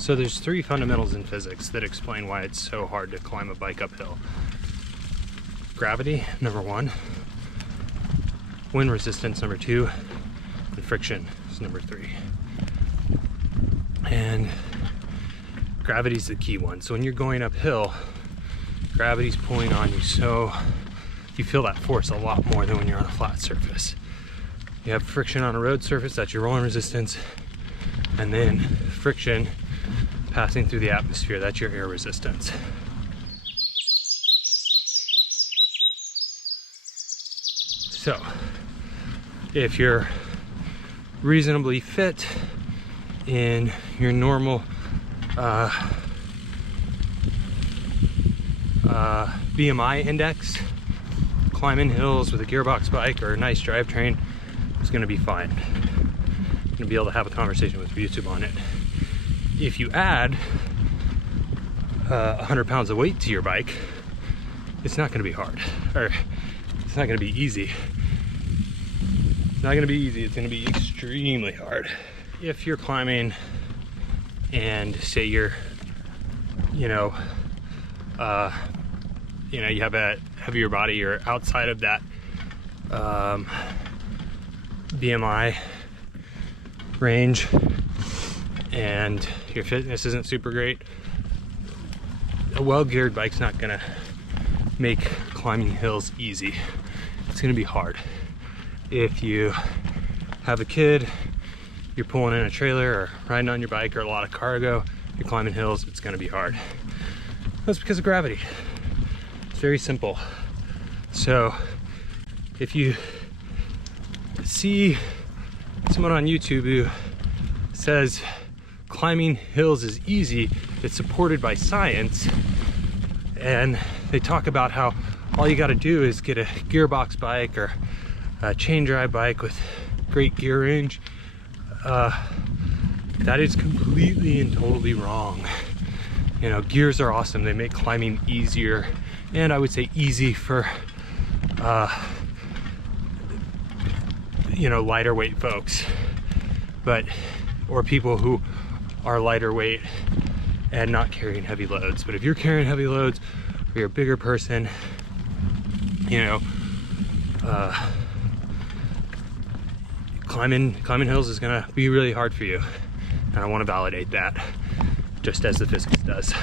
So there's three fundamentals in physics that explain why it's so hard to climb a bike uphill. Gravity, number one. Wind resistance, number two. And friction is number three. And gravity's the key one. So when you're going uphill, gravity's pulling on you, so you feel that force a lot more than when you're on a flat surface. You have friction on a road surface, that's your rolling resistance, and then friction passing through the atmosphere, that's your air resistance. So if you're reasonably fit in your normal BMI index, climbing hills with a gearbox bike or a nice drivetrain is going to be fine. You're going to be able to have a conversation with YouTube on it. If you add 100 pounds of weight to your bike, it's not going to be hard, or it's not going to be easy. It's not going to be easy, it's going to be extremely hard. If you're climbing and say you're, you have a heavier body, you're outside of that BMI range and your fitness isn't super great, a well-geared bike's not gonna make climbing hills easy. It's gonna be hard. If you have a kid, you're pulling in a trailer or riding on your bike or a lot of cargo, you're climbing hills, it's gonna be hard. That's because of gravity. It's very simple. So if you see someone on YouTube who says climbing hills is easy, it's supported by science, and they talk about how all you got to do is get a gearbox bike or a chain drive bike with great gear range, that is completely and totally wrong. You know, gears are awesome, they make climbing easier, and I would say easy for lighter weight folks, or people who are lighter weight and not carrying heavy loads. But if you're carrying heavy loads or you're a bigger person, climbing hills is gonna be really hard for you, and I want to validate that, just as the physics does.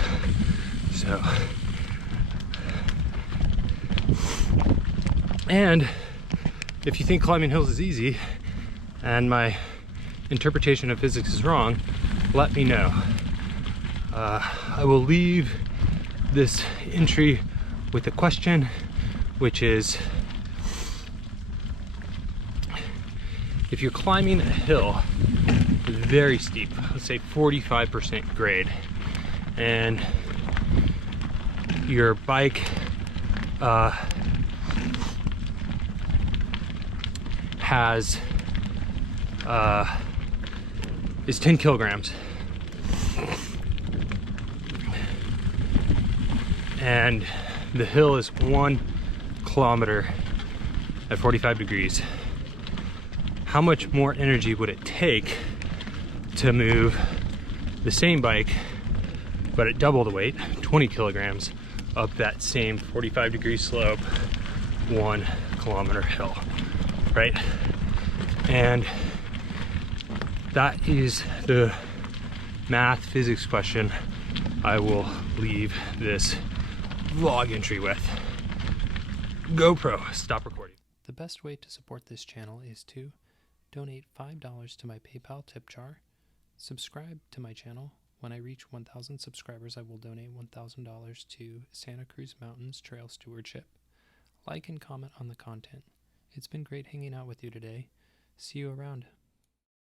So, and if you think climbing hills is easy and my interpretation of physics is wrong, let me know. I will leave this entry with a question, which is, if you're climbing a hill very steep, let's say 45% grade, and your bike is 10 kilograms, and the hill is 1 kilometer at 45 degrees, how much more energy would it take to move the same bike, but at double the weight, 20 kilograms, up that same 45 degree slope, 1 kilometer hill, right? And that is the math physics question I will leave this vlog entry with. GoPro, stop recording. The best way to support this channel is to donate $5 to my PayPal tip jar, subscribe to my channel. When I reach 1,000 subscribers, I will donate $1,000 to Santa Cruz Mountains Trail Stewardship. Like and comment on the content. It's been great hanging out with you today. See you around.